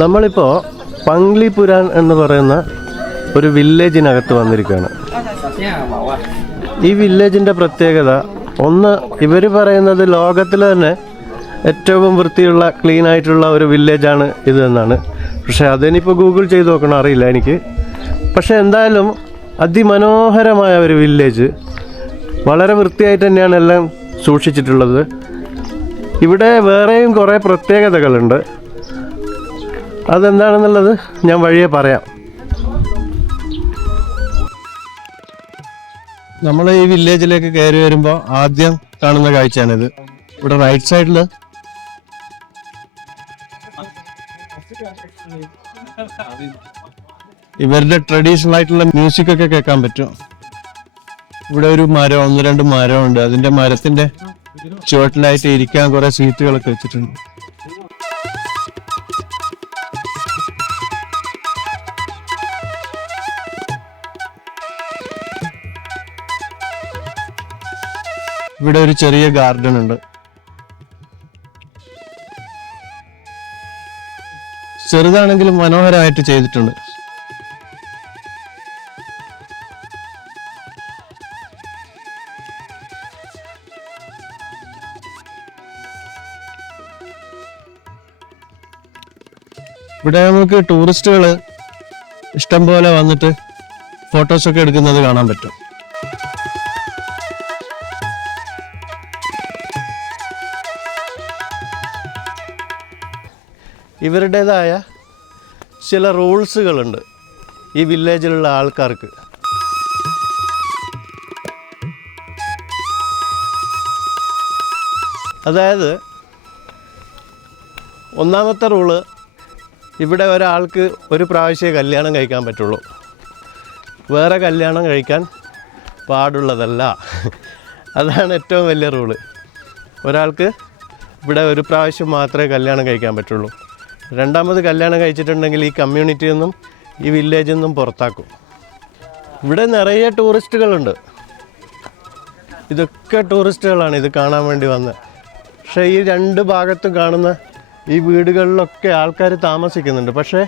നമ്മളിപ്പോൾ പങ്ക്ലിപുരാൻ എന്ന് പറയുന്ന ഒരു വില്ലേജിനകത്ത് വന്നിരിക്കുകയാണ്. ഈ വില്ലേജിൻ്റെ പ്രത്യേകത ഒന്ന്, ഇവർ പറയുന്നത് ലോകത്തിൽ തന്നെ ഏറ്റവും വൃത്തിയുള്ള ക്ലീൻ ആയിട്ടുള്ള ഒരു വില്ലേജാണ് ഇത് എന്നാണ്. പക്ഷേ അതിനിപ്പോൾ ഗൂഗിൾ ചെയ്ത് നോക്കണം, അറിയില്ല എനിക്ക്. പക്ഷേ എന്തായാലും അതിമനോഹരമായ ഒരു വില്ലേജ്, വളരെ വൃത്തിയായിട്ട് തന്നെയാണ് എല്ലാം സൂക്ഷിച്ചിട്ടുള്ളത്. ഇവിടെ വേറെയും കുറേ പ്രത്യേകതകളുണ്ട്. അതെന്താണെന്നുള്ളത് ഞാൻ വഴിയെ പറയാം. നമ്മൾ ഈ വില്ലേജിലേക്ക് കയറി വരുമ്പോൾ ആദ്യം കാണുന്ന കാഴ്ചയാണിത്. ഇവിടെ റൈറ്റ് സൈഡിൽ ഇവരുടെ ട്രഡീഷണൽ ആയിട്ടുള്ള മ്യൂസിക് ഒക്കെ കേൾക്കാൻ പറ്റും. ഇവിടെ ഒരു മരം, 1-2 മരമുണ്ട്. അതിന്റെ മരത്തിന്റെ ചുവട്ടിലായിട്ട് ഇരിക്കാൻ കുറെ സീറ്റുകളൊക്കെ വെച്ചിട്ടുണ്ട്. ഇവിടെ ഒരു ചെറിയ ഗാർഡൻ ഉണ്ട്. ചെറുതാണെങ്കിലും മനോഹരമായിട്ട് ചെയ്തിട്ടുണ്ട്. ഇവിടെ നമുക്ക് ടൂറിസ്റ്റുകൾ ഇഷ്ടം പോലെ വന്നിട്ട് ഫോട്ടോസൊക്കെ എടുക്കുന്നത് കാണാൻ പറ്റും. ഇവരുടേതായ ചില റൂൾസുകളുണ്ട് ഈ വില്ലേജിലുള്ള ആൾക്കാർക്ക്. അതായത് ഒന്നാമത്തെ റൂള്, ഇവിടെ ഒരാൾക്ക് ഒരു പ്രാവശ്യമേ കല്യാണം കഴിക്കാൻ പറ്റുള്ളൂ. വേറെ കല്യാണം കഴിക്കാൻ പാടുള്ളതല്ല. അതാണ് ഏറ്റവും വലിയ റൂള്. ഒരാൾക്ക് ഇവിടെ ഒരു പ്രാവശ്യം മാത്രമേ കല്യാണം കഴിക്കാൻ പറ്റുള്ളൂ. രണ്ടാമത് കല്യാണം കഴിച്ചിട്ടുണ്ടെങ്കിൽ ഈ കമ്മ്യൂണിറ്റിയിൽ നിന്നും ഈ വില്ലേജിൽ നിന്നും പുറത്താക്കും. ഇവിടെ നിറയെ ടൂറിസ്റ്റുകളുണ്ട്. ഇതൊക്കെ ടൂറിസ്റ്റുകളാണ് ഇത് കാണാൻ വേണ്ടി വന്നത്. പക്ഷേ ഈ 2 ഭാഗത്തും കാണുന്ന ഈ വീടുകളിലൊക്കെ ആൾക്കാർ താമസിക്കുന്നുണ്ട്. പക്ഷേ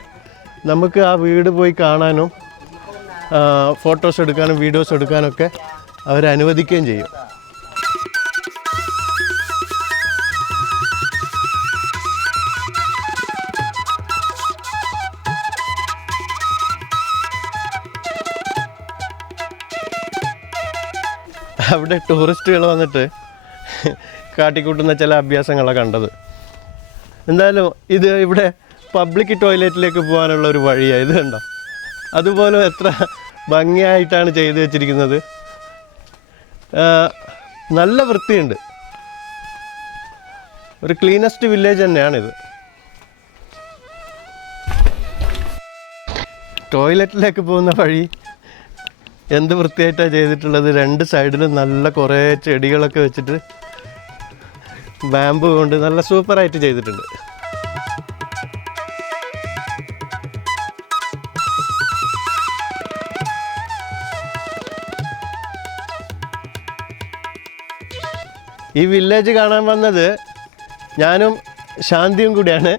നമുക്ക് ആ വീട് പോയി കാണാനും ഫോട്ടോസ് എടുക്കാനും വീഡിയോസ് എടുക്കാനൊക്കെ അവരനുവദിക്കുകയും ചെയ്യും. അവിടെ ടൂറിസ്റ്റുകൾ വന്നിട്ട് കാട്ടിക്കൂട്ടുന്ന ചില അഭ്യാസങ്ങളാണ് കണ്ടത്. എന്തായാലും ഇത് ഇവിടെ പബ്ലിക് ടോയ്ലറ്റിലേക്ക് പോകാനുള്ള ഒരു വഴിയാണ്. ഇത് കണ്ടോ, അതുപോലെ എത്ര ഭംഗിയായിട്ടാണ് ചെയ്തു വെച്ചിരിക്കുന്നത്. നല്ല വൃത്തിയുണ്ട്. ഒരു ക്ലീനസ്റ്റ് വില്ലേജ് തന്നെയാണിത്. ടോയ്ലറ്റിലേക്ക് പോകുന്ന വഴി എന്ത് വൃത്തിയായിട്ടാണ് ചെയ്തിട്ടുള്ളത്. 2 സൈഡിലും നല്ല കുറേ ചെടികളൊക്കെ വെച്ചിട്ട് ബാമ്പു കൊണ്ട് നല്ല സൂപ്പറായിട്ട് ചെയ്തിട്ടുണ്ട്. ഈ വില്ലേജ് കാണാൻ വന്നത് ഞാനും ശാന്തിയും കൂടിയാണ്.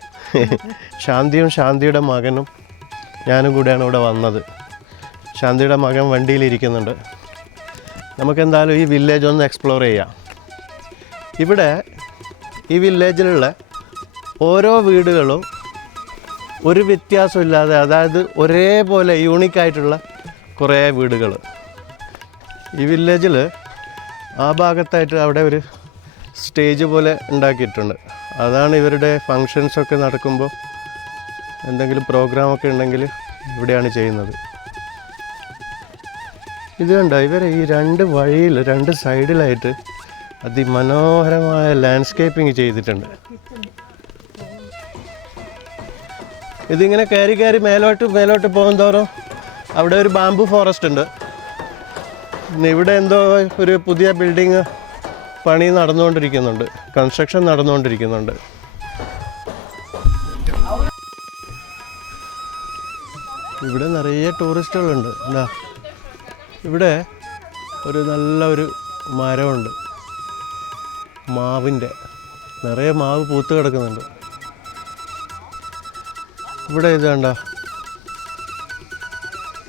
ശാന്തിയുടെ മകനും ഞാനും കൂടിയാണ് ഇവിടെ വന്നത്. ശാന്തിയുടെ മകൻ വണ്ടിയിലിരിക്കുന്നുണ്ട്. നമുക്കെന്തായാലും ഈ വില്ലേജ് ഒന്ന് എക്സ്പ്ലോർ ചെയ്യാം. ഇവിടെ ഈ വില്ലേജിലുള്ള ഓരോ വീടുകളും ഒരു വ്യത്യാസമില്ലാതെ, അതായത് ഒരേപോലെ യൂണിക്കായിട്ടുള്ള കുറേ വീടുകൾ. ഈ വില്ലേജിൽ ആ ഭാഗത്തായിട്ട് അവിടെ ഒരു സ്റ്റേജ് പോലെ ഉണ്ടാക്കിയിട്ടുണ്ട്. അതാണ് ഇവരുടെ ഫങ്ഷൻസൊക്കെ നടക്കുമ്പോൾ, എന്തെങ്കിലും പ്രോഗ്രാമൊക്കെ ഉണ്ടെങ്കിൽ ഇവിടെയാണ് ചെയ്യുന്നത്. ഇത് കണ്ടോ, ഇവരെ ഈ 2 വഴിയിൽ 2 സൈഡിലായിട്ട് അതിമനോഹരമായ ലാൻഡ്സ്കേപ്പിംഗ് ചെയ്തിട്ടുണ്ട്. ഇതിങ്ങനെ കയറി മേലോട്ട് പോകും തോറും അവിടെ ഒരു ബാംബു ഫോറസ്റ്റ് ഉണ്ട്. പിന്നെ ഇവിടെ എന്തോ ഒരു പുതിയ ബിൽഡിങ് പണി നടന്നുകൊണ്ടിരിക്കുന്നുണ്ട്, കൺസ്ട്രക്ഷൻ നടന്നുകൊണ്ടിരിക്കുന്നുണ്ട്. ഇവിടെ നിറയെ ടൂറിസ്റ്റുകളുണ്ട്. എന്താ, ഇവിടെ ഒരു നല്ലൊരു മരമുണ്ട്, മാവിൻ്റെ. നിറയെ മാവ് പൂത്ത് കിടക്കുന്നുണ്ട്. ഇവിടെ ഇത് കണ്ടോ,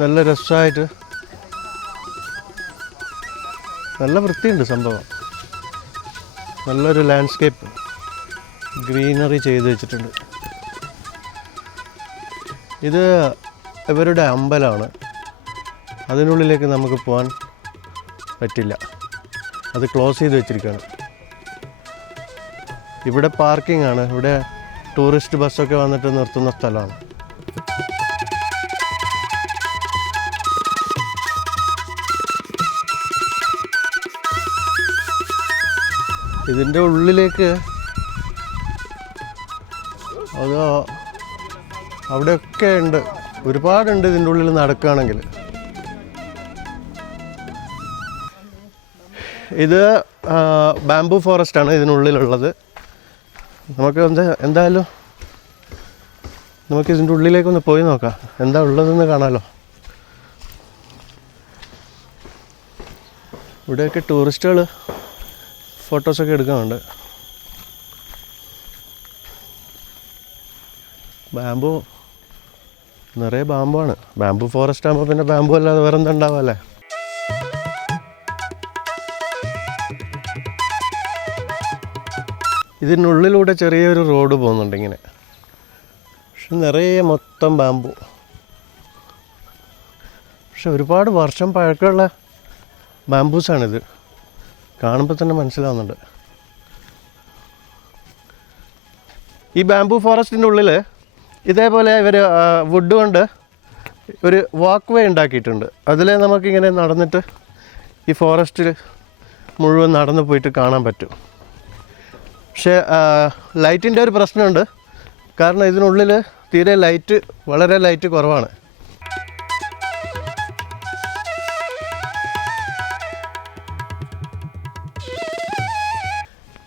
നല്ല രസമായിട്ട് നല്ല വൃത്തിയുണ്ട് സംഭവം. നല്ലൊരു ലാൻഡ്സ്കേപ്പ് ഗ്രീനറി ചെയ്ത് വെച്ചിട്ടുണ്ട്. ഇത് ഇവരുടെ അമ്പലമാണ്. അതിനുള്ളിലേക്ക് നമുക്ക് പോകാൻ പറ്റില്ല, അത് ക്ലോസ് ചെയ്ത് വെച്ചിരിക്കുകയാണ്. ഇവിടെ പാർക്കിംഗ് ആണ്. ഇവിടെ ടൂറിസ്റ്റ് ബസ്സൊക്കെ വന്നിട്ട് നിർത്തുന്ന സ്ഥലമാണ്. ഇതിൻ്റെ ഉള്ളിലേക്ക് അത് അവിടെയൊക്കെ ഉണ്ട്, ഒരുപാടുണ്ട് ഇതിൻ്റെ ഉള്ളിൽ നടക്കുകയാണെങ്കിൽ. ഇത് ബാംബു ഫോറസ്റ്റാണ് ഇതിനുള്ളിലുള്ളത്. നമുക്ക് എന്തായാലും നമുക്ക് ഇതിൻ്റെ ഉള്ളിലേക്കൊന്ന് പോയി നോക്കാം, എന്താ ഉള്ളതെന്ന് കാണാമല്ലോ. ഇവിടെയൊക്കെ ടൂറിസ്റ്റുകൾ ഫോട്ടോസൊക്കെ എടുക്കാറുണ്ട്. ബാംബു നിറയെ ബാംബുവാണ്. ബാംബു ഫോറസ്റ്റ് ആകുമ്പോൾ പിന്നെ ബാംബു അല്ലാതെ വേറെ എന്താ ഉണ്ടാവുമല്ലേ. ഇതിനുള്ളിലൂടെ ചെറിയൊരു റോഡ് പോകുന്നുണ്ട് ഇങ്ങനെ, പക്ഷെ നിറയെ മൊത്തം ബാംബു. പക്ഷെ ഒരുപാട് വർഷം പഴക്കമുള്ള ബാംബൂസാണിത്, കാണുമ്പോൾ തന്നെ മനസ്സിലാവുന്നുണ്ട്. ഈ ബാംബു ഫോറസ്റ്റിൻ്റെ ഉള്ളിൽ ഇതേപോലെ ഇവർ വുഡ് കൊണ്ട് ഒരു വാക്ക് വേ ഉണ്ടാക്കിയിട്ടുണ്ട്. അതിൽ നമുക്കിങ്ങനെ നടന്നിട്ട് ഈ ഫോറസ്റ്റിൽ മുഴുവൻ നടന്നു പോയിട്ട് കാണാൻ പറ്റും. പക്ഷേ ലൈറ്റിൻ്റെ ഒരു പ്രശ്നമുണ്ട്, കാരണം ഇതിനുള്ളിൽ തീരെ വളരെ ലൈറ്റ് കുറവാണ്.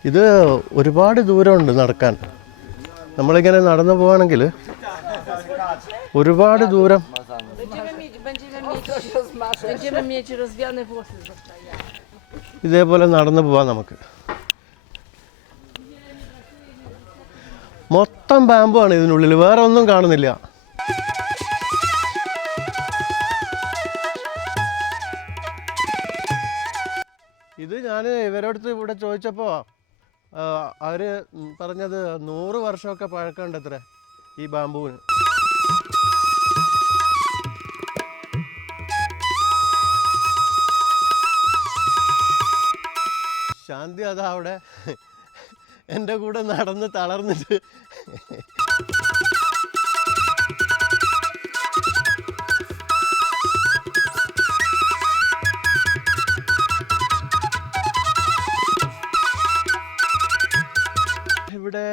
ഇത് ഒരുപാട് ദൂരമുണ്ട് നടക്കാൻ. നമ്മളിങ്ങനെ നടന്നു പോവുകയാണെങ്കിൽ ഒരുപാട് ദൂരം. ഇതേപോലെ നടന്നു പോവാം നമുക്ക്. മൊത്തം ബാംബു ആണ് ഇതിനുള്ളിൽ, വേറെ ഒന്നും കാണുന്നില്ല. ഇത് ഞാൻ ഇവരടുത്ത് ഇവിടെ ചോദിച്ചപ്പോൾ അവർ പറഞ്ഞത് 100 വർഷമൊക്കെ പഴക്കമുണ്ട് അത്ര ഈ ബാംബുവിന്. ശാന്തി അതാ അവിടെ എൻ്റെ കൂടെ നടന്ന് തളർന്നിട്ട് ഇവിടെ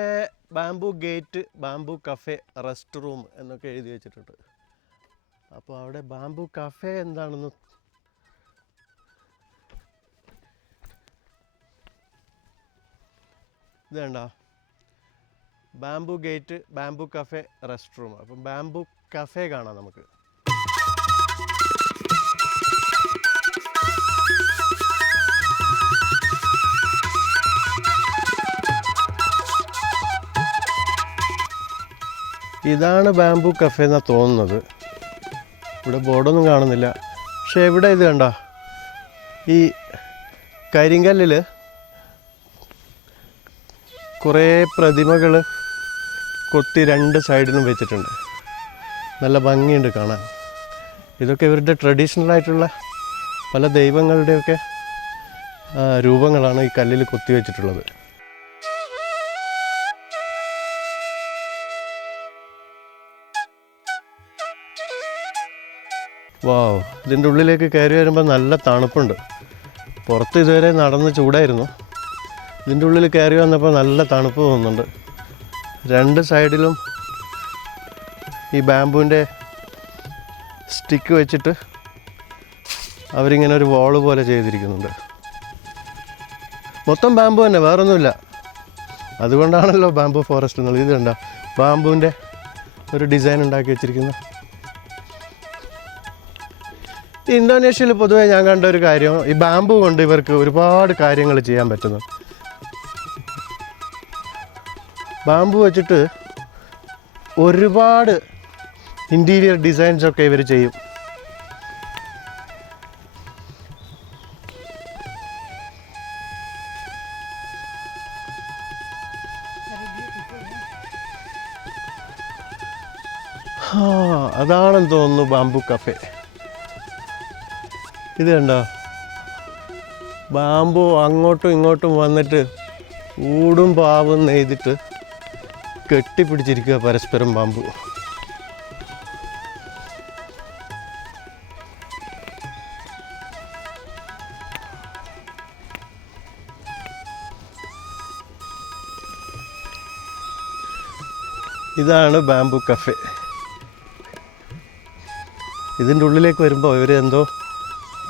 bamboo gate, bamboo cafe, rest room എന്നൊക്കെ എഴുതി വെച്ചിട്ടുണ്ട്. അപ്പോൾ അവിടെ ബാംബു കഫേ എന്താണെന്ന് ഇത് കണ്ടോ, bamboo gate, bamboo cafe, rest room. അപ്പം ബാംബു കഫേ കാണാം നമുക്ക്. ഇതാണ് ബാംബു കഫേ എന്നാണ് തോന്നുന്നത്. ഇവിടെ ബോർഡൊന്നും കാണുന്നില്ല. പക്ഷേ ഇവിടെ ഇത് കണ്ടോ, ഈ കരിങ്കല്ലിൽ കുറേ പ്രതിമകൾ കൊത്തി 2 സൈഡിലും വെച്ചിട്ടുണ്ട്. നല്ല ഭംഗിയുണ്ട് കാണാൻ. ഇതൊക്കെ ഇവരുടെ ട്രഡീഷണൽ ആയിട്ടുള്ള പല ദൈവങ്ങളുടെയൊക്കെ രൂപങ്ങളാണ് ഈ കല്ലിൽ കൊത്തി വെച്ചിട്ടുള്ളത്. വാവ്, ഇതിൻ്റെ ഉള്ളിലേക്ക് കയറി വരുമ്പോൾ നല്ല തണുപ്പുണ്ട്. പുറത്ത് ഇതുവരെ നടന്ന് ചൂടായിരുന്നു. ഇതിൻ്റെ ഉള്ളിൽ കയറി വന്നപ്പോൾ നല്ല തണുപ്പ് തോന്നുന്നുണ്ട്. 2 സൈഡിലും ഈ ബാംബുവിൻ്റെ സ്റ്റിക്ക് വെച്ചിട്ട് അവരിങ്ങനെ ഒരു വാള് പോലെ ചെയ്തിരിക്കുന്നുണ്ട്. മൊത്തം ബാംബു തന്നെ, വേറൊന്നുമില്ല. അതുകൊണ്ടാണല്ലോ ബാംബു ഫോറസ്റ്റ് എന്നുള്ളത്. ഇത് കണ്ടോ, ബാംബുവിൻ്റെ ഒരു ഡിസൈൻ ഉണ്ടാക്കി വെച്ചിരിക്കുന്നു. ഇന്തോനേഷ്യയിൽ പൊതുവെ ഞാൻ കണ്ട ഒരു കാര്യം, ഈ ബാംബു കൊണ്ട് ഇവർക്ക് ഒരുപാട് കാര്യങ്ങൾ ചെയ്യാൻ പറ്റുന്നു. ബാംബു വെച്ചിട്ട് ഒരുപാട് ഇൻറ്റീരിയർ ഡിസൈൻസൊക്കെ ഇവർ ചെയ്യും. അതാണെന്ന് തോന്നുന്നു ബാംബു കഫേ. ഇത് കണ്ടോ, ബാംബു അങ്ങോട്ടും ഇങ്ങോട്ടും വന്നിട്ട് ഊടും പാവും നെയ്തിട്ട് കെട്ടിപ്പിടിച്ചിരിക്കുക പരസ്പരം ബാംബു. ഇതാണ് ബാംബു കഫേ. ഇതിൻ്റെ ഉള്ളിലേക്ക് വരുമ്പോൾ ഇവർ എന്തോ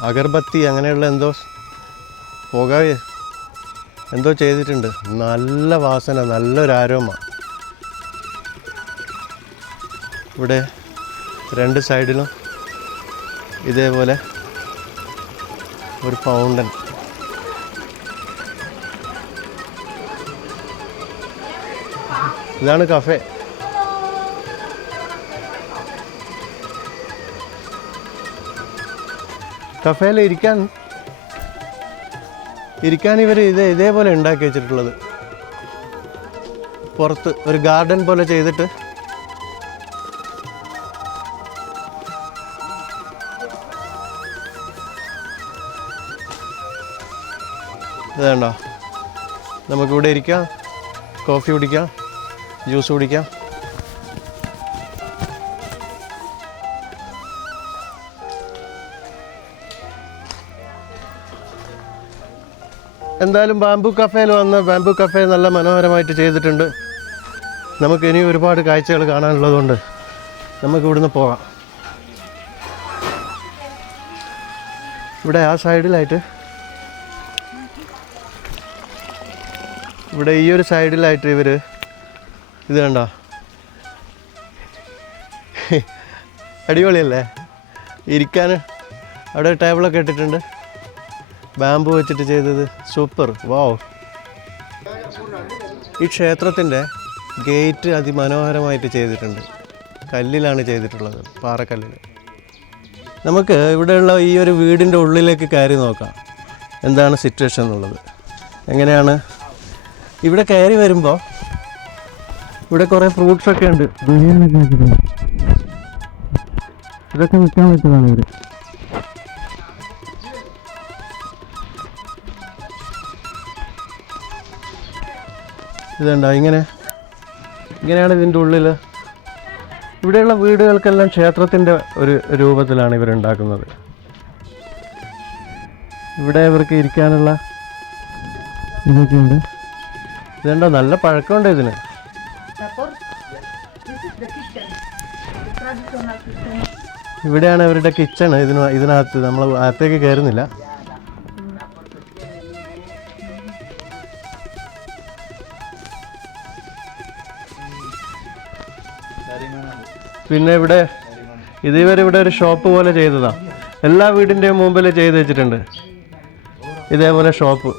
അഗർബത്തി അങ്ങനെയുള്ള എന്തോ പുക എന്തോ ചെയ്തിട്ടുണ്ട്. നല്ല വാസന, നല്ലൊരു ആരോമ. ഇവിടെ രണ്ട് സൈഡിലും ഇതേപോലെ ഒരു ഫൗണ്ടൻ. ഇതാണ് കഫേ. കഫേയിൽ ഇരിക്കാൻ ഇവർ ഇതേപോലെ ഉണ്ടാക്കി വെച്ചിട്ടുള്ളത്. പുറത്ത് ഒരു ഗാർഡൻ പോലെ ചെയ്തിട്ട് ഇതുണ്ടോ, നമുക്കിവിടെ ഇരിക്കാം, കോഫി കുടിക്കാം, ജ്യൂസ് കുടിക്കാം. എന്തായാലും ബാംബു കഫേയിൽ വന്ന് ബാംബു കഫേ നല്ല മനോഹരമായിട്ട് ചെയ്തിട്ടുണ്ട്. നമുക്ക് ഇനി ഒരുപാട് കാഴ്ചകൾ കാണാനുള്ളതുകൊണ്ട് നമുക്ക് ഇവിടുന്ന് പോകാം. ഇവിടെ ആ സൈഡിലായിട്ട്, ഇവിടെ ഈ ഒരു സൈഡിലായിട്ട് ഇവർ ഇത് കണ്ടോ, അടിപൊളിയല്ലേ ഇരിക്കാൻ. അവിടെ ടേബിളൊക്കെ ഇട്ടിട്ടുണ്ട്, ബാംബു വെച്ചിട്ട് ചെയ്തത്. സൂപ്പർ, വാവ്. ഈ ക്ഷേത്രത്തിൻ്റെ ഗേറ്റ് അതിമനോഹരമായിട്ട് ചെയ്തിട്ടുണ്ട്. കല്ലിലാണ് ചെയ്തിട്ടുള്ളത്, പാറക്കല്ലിൽ. നമുക്ക് ഇവിടെയുള്ള ഈ ഒരു വീടിൻ്റെ ഉള്ളിലേക്ക് കയറി നോക്കാം എന്താണ് സിറ്റുവേഷൻ എന്നുള്ളത്. എങ്ങനെയാണ് ഇവിടെ കയറി വരുമ്പോൾ ഇവിടെ കുറേ ഫ്രൂട്ട്സൊക്കെ ഉണ്ട്. ഇതൊക്കെ വിൽക്കാൻ പറ്റുന്നതാണ് ഇവർ. ഇതുണ്ടോ, ഇങ്ങനെയാണ് ഇതിൻ്റെ ഉള്ളിൽ. ഇവിടെയുള്ള വീടുകൾക്കെല്ലാം ക്ഷേത്രത്തിൻ്റെ ഒരു രൂപത്തിലാണ് ഇവരുണ്ടാക്കുന്നത്. ഇവിടെ ഇവർക്ക് ഇരിക്കാനുള്ള ഇതൊക്കെ ഉണ്ട്. ഇതുണ്ടോ, നല്ല പഴക്കമുണ്ട് ഇതിന്. ഇവിടെയാണ് ഇവരുടെ കിച്ചൺ. ഇതിനകത്ത് നമ്മൾ അകത്തേക്ക് കയറുന്നില്ല. പിന്നെ ഇവരിവിടെ ഒരു ഷോപ്പ് പോലെ ചെയ്തതാണ്. എല്ലാ വീടിൻ്റെയും മുമ്പിൽ ചെയ്ത് വെച്ചിട്ടുണ്ട് ഇതേപോലെ ഷോപ്പ്.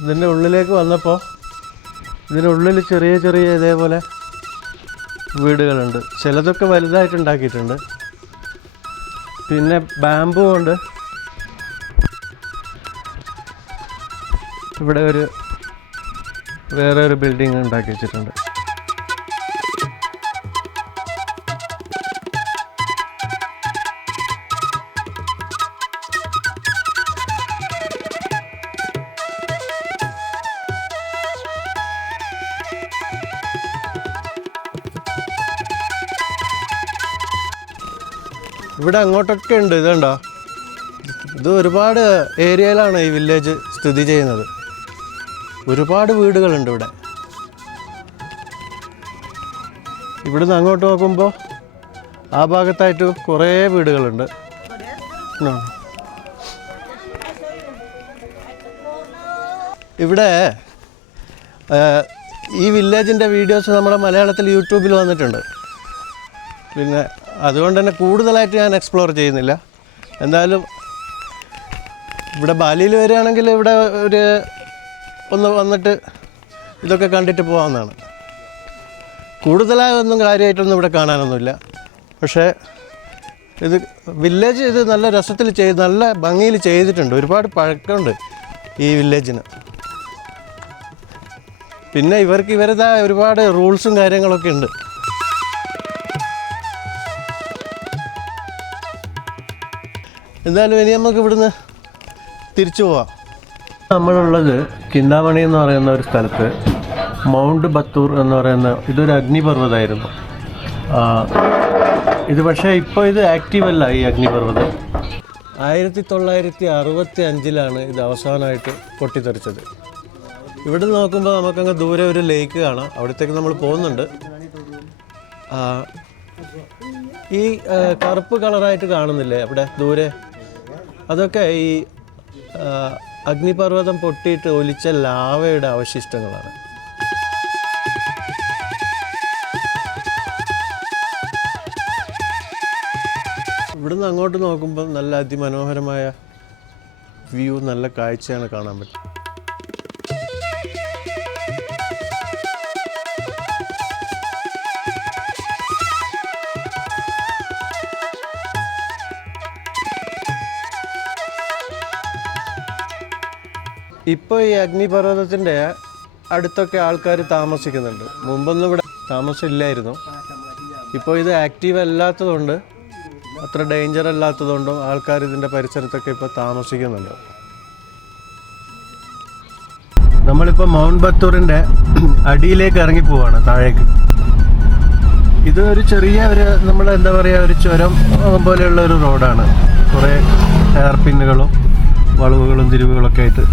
ഇതിൻ്റെ ഉള്ളിലേക്ക് വന്നപ്പോൾ ഇതിൻ്റെ ഉള്ളിൽ ചെറിയ ചെറിയ ഇതേപോലെ വീടുകളുണ്ട്. ചിലതൊക്കെ വലുതായിട്ട് ഉണ്ടാക്കിയിട്ടുണ്ട്. പിന്നെ ബാംബു കൊണ്ട് ഇവിടെ വേറെ ഒരു ബിൽഡിംഗ് ഉണ്ടാക്കി വെച്ചിട്ടുണ്ട്. ഇവിടെ അങ്ങോട്ടൊക്കെ ഉണ്ട്. ഇതുണ്ടോ, ഇത് ഒരുപാട് ഏരിയയിലാണ് ഈ വില്ലേജ് സ്ഥിതി ചെയ്യുന്നത്. ഒരുപാട് വീടുകളുണ്ട് ഇവിടെ. ഇവിടുന്ന് അങ്ങോട്ട് നോക്കുമ്പോൾ ആ ഭാഗത്തായിട്ട് കുറേ വീടുകളുണ്ട്. ഇവിടെ ഈ വില്ലേജിൻ്റെ വീഡിയോസ് നമ്മുടെ മലയാളത്തിൽ യൂട്യൂബിൽ വന്നിട്ടുണ്ട്. പിന്നെ അതുകൊണ്ട് തന്നെ കൂടുതലായിട്ട് ഞാൻ എക്സ്പ്ലോർ ചെയ്യുന്നില്ല. എന്തായാലും ഇവിടെ ബാലിയിൽ വരികയാണെങ്കിൽ ഇവിടെ ഒന്ന് വന്നിട്ട് ഇതൊക്കെ കണ്ടിട്ട് പോകാവുന്നതാണ്. കൂടുതലായൊന്നും കാര്യമായിട്ടൊന്നും ഇവിടെ കാണാനൊന്നുമില്ല. പക്ഷേ വില്ലേജ് ഇത് നല്ല രസത്തിൽ നല്ല ഭംഗിയിൽ ചെയ്തിട്ടുണ്ട്. ഒരുപാട് പഴക്കമുണ്ട് ഈ വില്ലേജിന്. പിന്നെ ഇവരുടേതായ ഒരുപാട് റൂൾസും കാര്യങ്ങളൊക്കെ ഉണ്ട്. എന്തായാലും ഇനി നമുക്ക് ഇവിടുന്ന് തിരിച്ചു പോവാം. നമ്മളുള്ളത് ചിന്താമണി എന്ന് പറയുന്ന ഒരു സ്ഥലത്ത്, മൗണ്ട് ബത്തൂർ എന്ന് പറയുന്ന ഇതൊരു അഗ്നിപർവ്വതമായിരുന്നു. ഇത് പക്ഷേ ഇപ്പോൾ ഇത് ആക്റ്റീവല്ല. ഈ അഗ്നിപർവ്വതം 1965 ഇത് അവസാനമായിട്ട് പൊട്ടിത്തെറിച്ചത്. ഇവിടെ നോക്കുമ്പോൾ നമുക്കങ്ങ് ദൂരെ ഒരു ലേക്ക് കാണാം. അവിടത്തേക്ക് നമ്മൾ പോകുന്നുണ്ട്. ഈ കറുപ്പ് കളറായിട്ട് കാണുന്നില്ലേ അവിടെ ദൂരെ, അതൊക്കെ ഈ അഗ്നിപർവ്വതം പൊട്ടിയിട്ട് ഒലിച്ച ലാവയുടെ അവശിഷ്ടങ്ങളാണ്. ഇവിടുന്ന് അങ്ങോട്ട് നോക്കുമ്പോൾ നല്ല അതിമനോഹരമായ വ്യൂ, നല്ല കാഴ്ചയാണ് കാണാൻ പറ്റും. ഇപ്പോൾ ഈ അഗ്നിപർവ്വതത്തിൻ്റെ അടുത്തൊക്കെ ആൾക്കാർ താമസിക്കുന്നുണ്ട്. മുമ്പൊന്നും ഇവിടെ താമസമില്ലായിരുന്നു. ഇപ്പോൾ ഇത് ആക്റ്റീവ് അല്ലാത്തതുകൊണ്ട്, അത്ര ഡേഞ്ചർ അല്ലാത്തതുകൊണ്ടും ആൾക്കാർ ഇതിൻ്റെ പരിസരത്തൊക്കെ ഇപ്പോൾ താമസിക്കുന്നുണ്ട്. നമ്മളിപ്പോൾ മൗണ്ട് ബത്തൂറിൻ്റെ അടിയിലേക്ക് ഇറങ്ങി പോവാണ്, താഴേക്ക്. ഇത് ഒരു ചെറിയ നമ്മൾ എന്താ പറയുക, ഒരു ചുരം പോലെയുള്ള ഒരു റോഡാണ്. കുറേ ഹെയർ പിന്നുകളും വളവുകളും തിരിവുകളൊക്കെ ആയിട്ട്.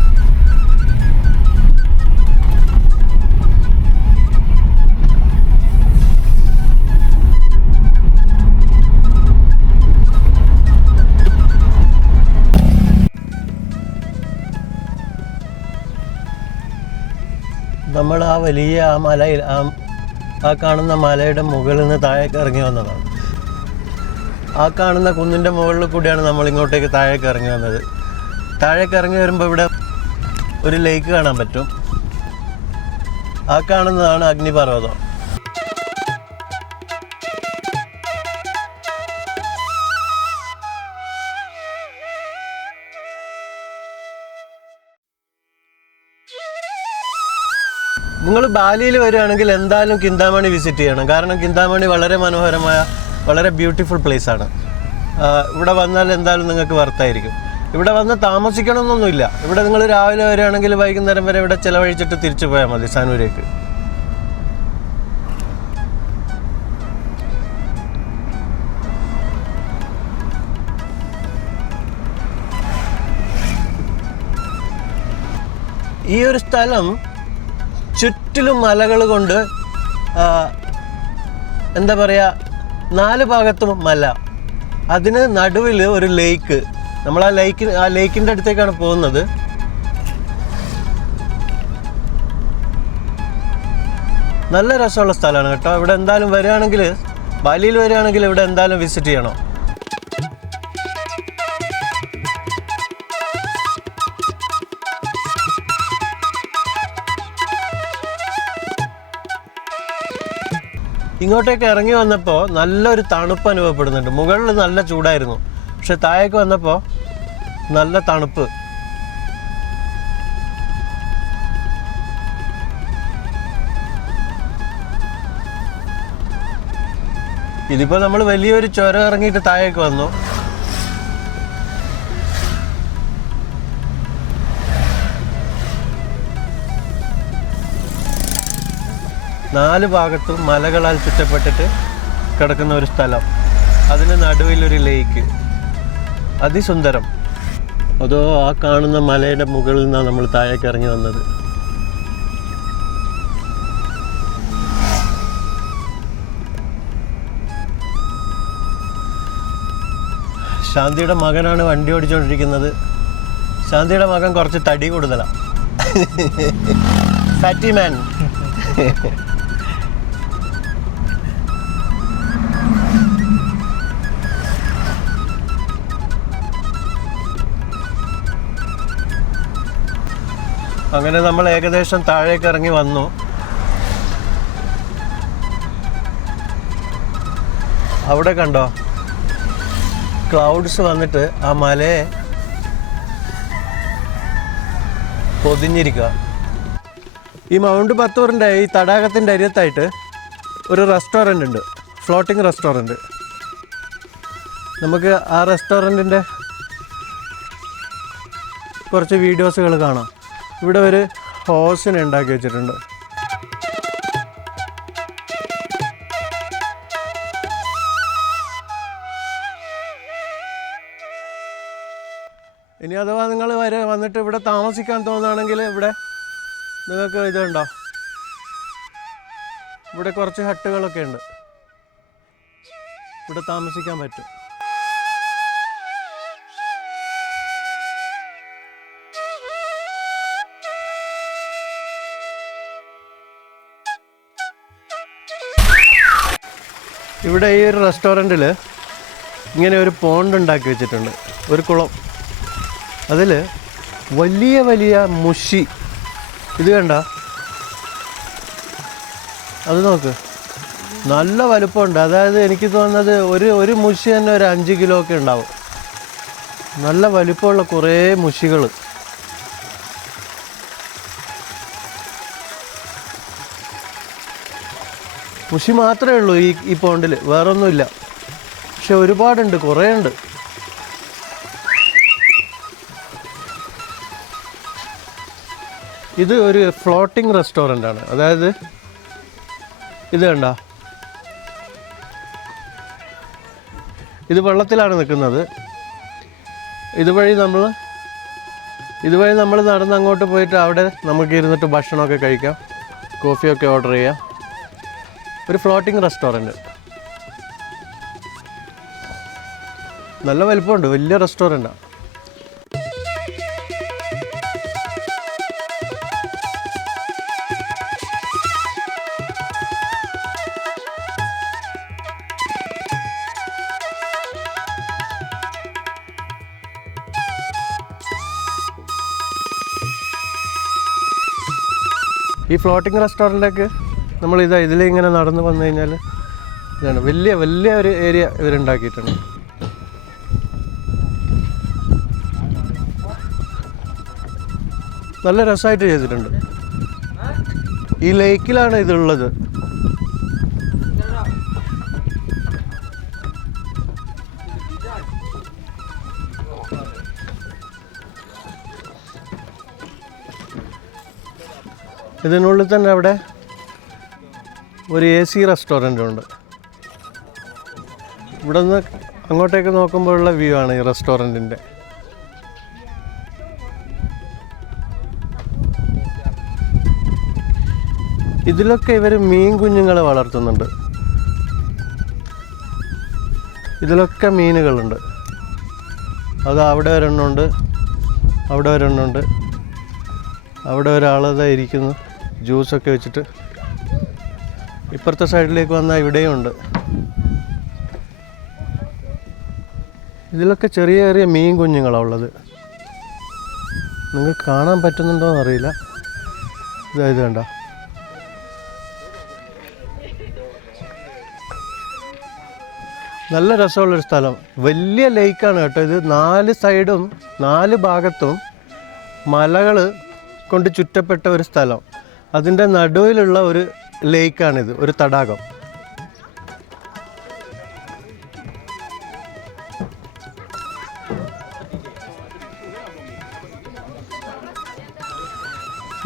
നമ്മൾ ആ വലിയ മലയിൽ ആ കാണുന്ന മലയുടെ മുകളിൽ നിന്ന് താഴേക്ക് ഇറങ്ങി വന്നതാണ്. ആ കാണുന്ന കുന്നിൻ്റെ മുകളിൽ കൂടിയാണ് നമ്മൾ ഇങ്ങോട്ടേക്ക് താഴേക്ക് ഇറങ്ങി വന്നത്. താഴേക്ക് ഇറങ്ങി വരുമ്പോൾ ഇവിടെ ഒരു ലേക്ക് കാണാൻ പറ്റും. ആ കാണുന്നതാണ് അഗ്നിപർവ്വതം. നിങ്ങൾ ബാലിയിൽ വരികയാണെങ്കിൽ എന്തായാലും ചിന്താമണി വിസിറ്റ് ചെയ്യണം. കാരണം ചിന്താമണി വളരെ മനോഹരമായ, വളരെ ബ്യൂട്ടിഫുൾ പ്ലേസ് ആണ്. ഇവിടെ വന്നാൽ എന്തായാലും നിങ്ങൾക്ക് വർത്തായിരിക്കും. ഇവിടെ വന്ന് താമസിക്കണമെന്നൊന്നുമില്ല. ഇവിടെ നിങ്ങൾ രാവിലെ വരികയാണെങ്കിൽ വൈകുന്നേരം വരെ ഇവിടെ ചിലവഴിച്ചിട്ട് തിരിച്ചു പോയാൽ മതി സാനൂരേക്ക്. ഈ ഒരു സ്ഥലം ചുറ്റിലും മലകൾ കൊണ്ട്, എന്താ പറയുക, 4 ഭാഗത്തും മല, അതിന് നടുവിൽ ഒരു ലേക്ക്. നമ്മൾ ആ ലേക്കിൻ്റെ അടുത്തേക്കാണ് പോകുന്നത്. നല്ല രസമുള്ള സ്ഥലമാണ് കേട്ടോ. ഇവിടെ എന്തായാലും വരികയാണെങ്കിൽ, ബാലിയിൽ വരികയാണെങ്കിൽ ഇവിടെ എന്തായാലും വിസിറ്റ് ചെയ്യണം. ഇങ്ങോട്ടേക്ക് ഇറങ്ങി വന്നപ്പോൾ നല്ലൊരു തണുപ്പ് അനുഭവപ്പെടുന്നുണ്ട്. മുകളിൽ നല്ല ചൂടായിരുന്നു, പക്ഷെ താഴേക്ക് വന്നപ്പോൾ നല്ല തണുപ്പ്. ഇതിപ്പോൾ നമ്മൾ വലിയൊരു ചുരം ഇറങ്ങിയിട്ട് താഴേക്ക് വന്നു. നാല് ഭാഗത്തും മലകളാൽ ചുറ്റപ്പെട്ടിട്ട് കിടക്കുന്ന ഒരു സ്ഥലം, അതിന് നടുവിലൊരു ലേക്ക്, അതിസുന്ദരം. അതോ ആ കാണുന്ന മലയുടെ മുകളിൽ നിന്നാണ് നമ്മൾ താഴേക്ക് ഇറങ്ങി വന്നത്. ശാന്തിയുടെ മകനാണ് വണ്ടി ഓടിച്ചുകൊണ്ടിരിക്കുന്നത്. ശാന്തിയുടെ മകൻ കുറച്ച് തടി കൂടുതലാണ്, ഫാറ്റി മാൻ. അങ്ങനെ നമ്മൾ ഏകദേശം താഴേക്ക് ഇറങ്ങി വന്നു. അവിടെ കണ്ടോ ക്ലൗഡ്സ് വന്നിട്ട് ആ മലയെ പൊതിഞ്ഞിരിക്കുക. ഈ മൗണ്ട് ബത്തൂറിൻ്റെ ഈ തടാകത്തിൻ്റെ അരിയത്തായിട്ട് ഒരു റെസ്റ്റോറൻ്റ് ഉണ്ട്, ഫ്ലോട്ടിംഗ് റെസ്റ്റോറൻറ്റ്. നമുക്ക് ആ റെസ്റ്റോറൻറ്റിൻ്റെ കുറച്ച് വീഡിയോസുകൾ കാണാം. ഇവിടെ ഒരു ഹോഴ്സിനെ ഉണ്ടാക്കി വെച്ചിട്ടുണ്ട്. ഇനി അഥവാ നിങ്ങൾ വന്നിട്ട് ഇവിടെ താമസിക്കാൻ തോന്നുകയാണെങ്കിൽ ഇവിടെ നിങ്ങൾക്ക് ഇതുണ്ടോ, ഇവിടെ കുറച്ച് ഹട്ടുകളൊക്കെ ഉണ്ട്, ഇവിടെ താമസിക്കാൻ പറ്റും. ഇവിടെ ഈ ഒരു റെസ്റ്റോറൻറ്റിൽ ഇങ്ങനെ ഒരു പോണ്ട് ഉണ്ടാക്കി വെച്ചിട്ടുണ്ട്, ഒരു കുളം. അതിൽ വലിയ വലിയ മുഷി, ഇത് കണ്ട, അത് നോക്ക്, നല്ല വലുപ്പമുണ്ട്. അതായത് എനിക്ക് തോന്നുന്നത് ഒരു മുഷി തന്നെ ഒരു 5 കിലോ ഒക്കെ ഉണ്ടാവും. നല്ല വലുപ്പമുള്ള കുറേ മുഷികൾ. മുഷി മാത്രമേ ഉള്ളൂ ഈ പോണ്ടിൽ, വേറൊന്നുമില്ല. പക്ഷെ ഒരുപാടുണ്ട്, കുറേ ഉണ്ട്. ഇത് ഒരു ഫ്ലോട്ടിംഗ് റെസ്റ്റോറൻ്റ് ആണ്. അതായത് ഇത് കണ്ട, ഇത് വെള്ളത്തിലാണ് നിൽക്കുന്നത്. ഇതുവഴി നമ്മൾ നടന്ന് അങ്ങോട്ട് പോയിട്ട് അവിടെ നമുക്ക് ഇരുന്നിട്ട് ഭക്ഷണമൊക്കെ കഴിക്കാം, കോഫിയൊക്കെ ഓർഡർ ചെയ്യാം. ഒരു ഫ്ലോട്ടിംഗ് റെസ്റ്റോറൻറ്റ്, നല്ല വലുപ്പമുണ്ട്, വലിയ റെസ്റ്റോറൻറ്റാണ്. ഈ ഫ്ലോട്ടിംഗ് റെസ്റ്റോറൻറ്റൊക്കെ നമ്മൾ ഇതിലിങ്ങനെ നടന്ന് വന്നു കഴിഞ്ഞാൽ ഇതാണ് വലിയ ഒരു ഏരിയ ഇവരുണ്ടാക്കിയിട്ടുണ്ട്. നല്ല രസമായിട്ട് ചെയ്തിട്ടുണ്ട്. ഈ ലേക്കിലാണ് ഇതുള്ളത്. ഇതിനുള്ളിൽ തന്നെ അവിടെ ഒരു AC റെസ്റ്റോറൻറ്റും ഉണ്ട്. ഇവിടെ നിന്ന് അങ്ങോട്ടേക്ക് നോക്കുമ്പോഴുള്ള വ്യൂ ആണ് ഈ റെസ്റ്റോറൻറ്റിൻ്റെ. ഇതിലൊക്കെ ഇവർ മീൻ കുഞ്ഞുങ്ങളെ വളർത്തുന്നുണ്ട്. ഇതിലൊക്കെ മീനുകളുണ്ട്. അത് അവിടെ ഒരെണ്ണമുണ്ട്, അവിടെ ഒരെണ്ണമുണ്ട്, അവിടെ ഒരാളതാ ഇരിക്കുന്നു ജ്യൂസൊക്കെ വെച്ചിട്ട്. ഇപ്പുറത്തെ സൈഡിലേക്ക് വന്നാൽ ഇവിടെയും ഉണ്ട്. ഇതിലൊക്കെ ചെറിയ ചെറിയ മീൻ കുഞ്ഞുങ്ങളാണ് ഉള്ളത്. നിങ്ങൾക്ക് കാണാൻ പറ്റുന്നുണ്ടോ എന്നറിയില്ല. ഇത് കണ്ട, നല്ല രസമുള്ളൊരു സ്ഥലം. വലിയ ലേക്കാണ് കേട്ടോ ഇത്. 4 സൈഡും 4 ഭാഗത്തും മലകൾ കൊണ്ട് ചുറ്റപ്പെട്ട ഒരു സ്ഥലം. അതിൻ്റെ നടുവിലുള്ള ഒരു ലേക്കാണിത്, ഒരു തടാകം.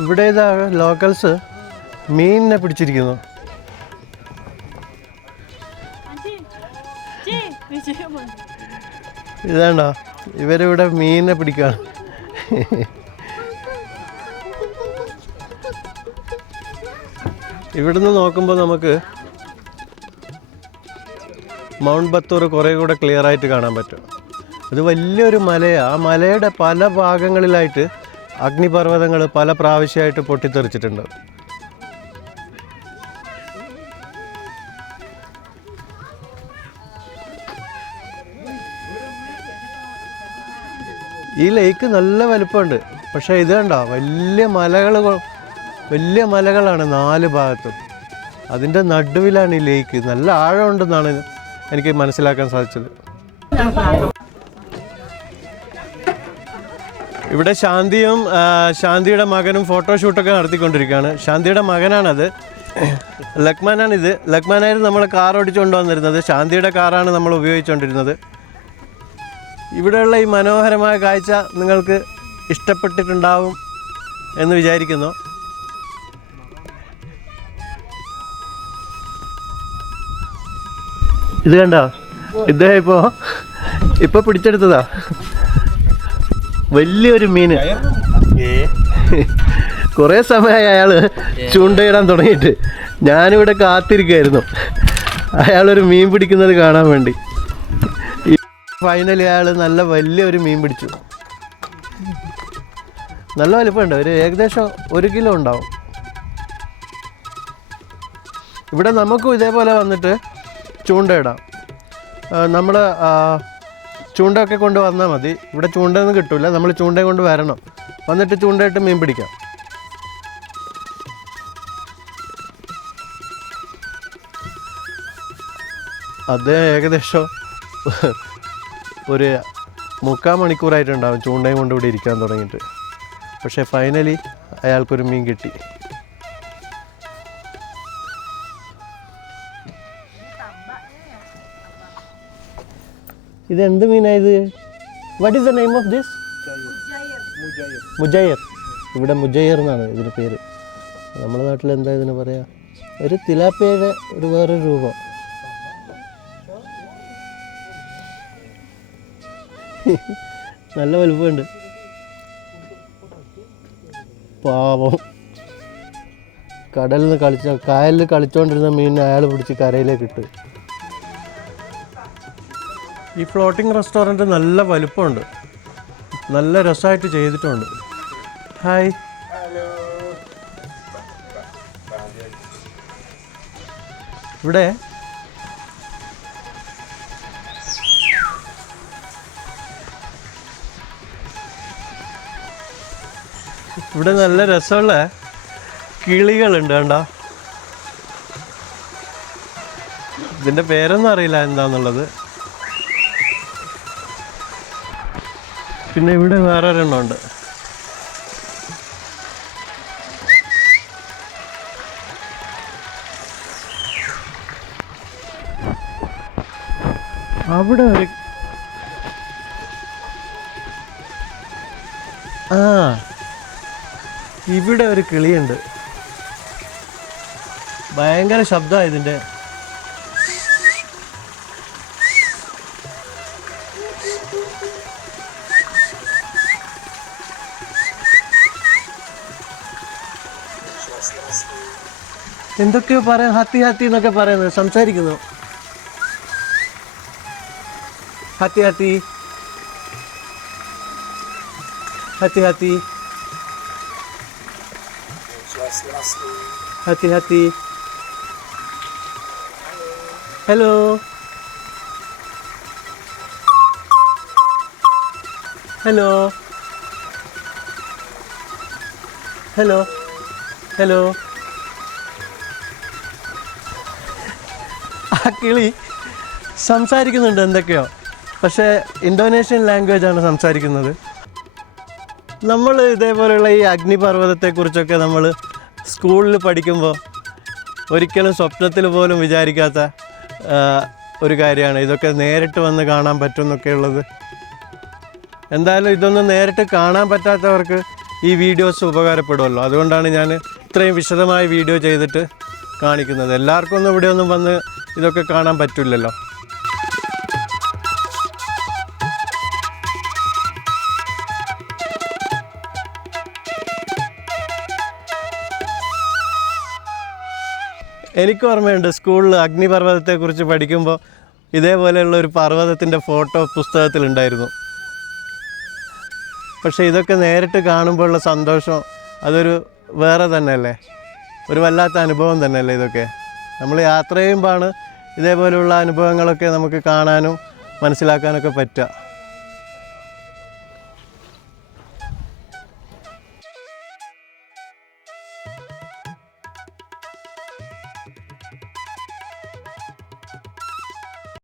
ഇവിടെ ഇതാ ലോക്കൽസ് മീനിനെ പിടിച്ചിരിക്കുന്നു. ഇതാണ്ടോ, ഇവരിവിടെ മീനിനെ പിടിക്കുകയാണ്. ഇവിടുന്ന് നോക്കുമ്പോൾ നമുക്ക് മൗണ്ട് ബത്തൂർ കുറേ കൂടെ ക്ലിയർ ആയിട്ട് കാണാൻ പറ്റും. ഇത് വലിയൊരു മലയാണ്. ആ മലയുടെ പല ഭാഗങ്ങളിലായിട്ട് അഗ്നിപർവ്വതങ്ങൾ പല പ്രാവശ്യമായിട്ട് പൊട്ടിത്തെറിച്ചിട്ടുണ്ട്. ഈ ലേക്ക് നല്ല വലുപ്പമുണ്ട്. പക്ഷേ ഇത് കണ്ടോ, വലിയ മലകളാണ് 4 ഭാഗത്തും. അതിൻ്റെ നടുവിലാണ് ഈ ലേക്ക്. നല്ല ആഴമുണ്ടെന്നാണ് എനിക്ക് മനസ്സിലാക്കാൻ സാധിച്ചത്. ഇവിടെ ശാന്തിയുടെ മകനും ഫോട്ടോഷൂട്ടൊക്കെ നടത്തിക്കൊണ്ടിരിക്കുകയാണ്. ശാന്തിയുടെ മകനാണത്, ലക്മാനാണിത്. ലക്മാനായിരുന്നു നമ്മൾ കാർ ഓടിച്ചുകൊണ്ട് വന്നിരുന്നത്. ശാന്തിയുടെ കാറാണ് നമ്മൾ ഉപയോഗിച്ചുകൊണ്ടിരുന്നത്. ഇവിടെയുള്ള ഈ മനോഹരമായ കാഴ്ച നിങ്ങൾക്ക് ഇഷ്ടപ്പെട്ടിട്ടുണ്ടാവും എന്ന് വിചാരിക്കുന്നു. ഇത് കണ്ടോ, ഇദ്ദേഹം ഇപ്പോൾ പിടിച്ചെടുത്തതാ വലിയൊരു മീൻ. കുറേ സമയമായി അയാൾ ചൂണ്ടയിടാൻ തുടങ്ങിയിട്ട്. ഞാനിവിടെ കാത്തിരിക്കുകയായിരുന്നു അയാളൊരു മീൻ പിടിക്കുന്നത് കാണാൻ വേണ്ടി. ഫൈനലി അയാൾ നല്ല വലിയൊരു മീൻ പിടിച്ചു. നല്ല വലിപ്പമുണ്ട്, ഏകദേശം 1 കിലോ ഉണ്ടാവും. ഇവിടെ നമുക്കും ഇതേപോലെ വന്നിട്ട് ചൂണ്ടയിടാം. നമ്മൾ ചൂണ്ടയൊക്കെ കൊണ്ട് വന്നാൽ മതി. ഇവിടെ ചൂണ്ടയൊന്നും കിട്ടില്ല, നമ്മൾ ചൂണ്ടയും കൊണ്ട് വരണം. വന്നിട്ട് ചൂണ്ടയിട്ട് മീൻ പിടിക്കാം. അത് ഏകദേശം ഒരു 3/4 മണിക്കൂറായിട്ടുണ്ടാവും ചൂണ്ടയും കൊണ്ട് ഇവിടെ ഇരിക്കാൻ തുടങ്ങിയിട്ട്. പക്ഷേ ഫൈനലി അയാൾക്കൊരു മീൻ കിട്ടി. ഇതെന്ത് മീനായത്? What is the name of this? മുജയ്യർ. ഇവിടെ മുജയ്യർ എന്നാണ് ഇതിന് പേര്. നമ്മുടെ നാട്ടിൽ എന്താ ഇതിന് പറയാ? ഒരു തിലാപ്പിയയുടെ വേറൊരു രൂപം. നല്ല വലുപ്പമുണ്ട്. പാവം, കായലിൽ കളിച്ചോണ്ടിരുന്ന മീൻ അയാൾ പിടിച്ച് കരയിലേക്ക് ഇട്ട്. ഈ ഫ്ലോട്ടിംഗ് റെസ്റ്റോറൻറ്റ് നല്ല വലുപ്പമുണ്ട്, നല്ല രസമായിട്ട് ചെയ്തിട്ടുണ്ട്. ഹായ്, ഇവിടെ നല്ല രസമുള്ള കിളികളുണ്ട് കണ്ടോ. ഇതിൻ്റെ പേരൊന്നും അറിയില്ല എന്താന്നുള്ളത്. പിന്നെ ഇവിടെ വേറൊരെണ്ണമുണ്ട്. അവിടെ ഇവിടെ ഒരു കിളിയുണ്ട്. ഭയങ്കര ശബ്ദമാണ് ഇതിൻ്റെ. എന്തൊക്കെയോ പറയാം, ഹത്തി ഹത്തി എന്നൊക്കെ പറയുന്നത്, സംസാരിക്കുന്നു. ഹത്തി ഹത്തി ഹത്തി ഹത്തി ഹത്തി ഹത്തി. Hello, hello, hello, hello. ആ കിളി സംസാരിക്കുന്നുണ്ട് എന്തൊക്കെയോ, പക്ഷേ ഇന്തോനേഷ്യൻ ലാംഗ്വേജാണ് സംസാരിക്കുന്നത്. നമ്മൾ ഇതേപോലെയുള്ള ഈ അഗ്നിപർവ്വതത്തെക്കുറിച്ചൊക്കെ നമ്മൾ സ്കൂളിൽ പഠിക്കുമ്പോൾ ഒരിക്കലും സ്വപ്നത്തിൽ പോലും വിചാരിക്കാത്ത ഒരു കാര്യമാണ് ഇതൊക്കെ നേരിട്ട് വന്ന് കാണാൻ പറ്റുമെന്നൊക്കെ ഉള്ളത്. എന്തായാലും ഇതൊന്നും നേരിട്ട് കാണാൻ പറ്റാത്തവർക്ക് ഈ വീഡിയോസ് ഉപകാരപ്പെടുമല്ലോ. അതുകൊണ്ടാണ് ഞാൻ ഇത്രയും വിശദമായ വീഡിയോ ചെയ്തിട്ട് കാണിക്കുന്നത്. എല്ലാവർക്കും ഒന്നും ഇവിടെ ഒന്നും വന്ന് ഇതൊക്കെ കാണാൻ പറ്റില്ലല്ലോ. എനിക്ക് ഓർമ്മയുണ്ട്, സ്കൂളിൽ അഗ്നിപർവ്വതത്തെക്കുറിച്ച് പഠിക്കുമ്പോൾ ഇതേപോലെയുള്ള ഒരു പർവ്വതത്തിൻ്റെ ഫോട്ടോ പുസ്തകത്തിലുണ്ടായിരുന്നു. പക്ഷേ ഇതൊക്കെ നേരിട്ട് കാണുമ്പോഴുള്ള സന്തോഷം അതൊരു വേറെ തന്നെയല്ലേ, ഒരു വല്ലാത്ത അനുഭവം തന്നെയല്ലേ ഇതൊക്കെ. നമ്മൾ യാത്ര ചെയ്യുമ്പോഴാണ് ഇതേപോലെയുള്ള അനുഭവങ്ങളൊക്കെ നമുക്ക് കാണാനും മനസ്സിലാക്കാനൊക്കെ പറ്റുക.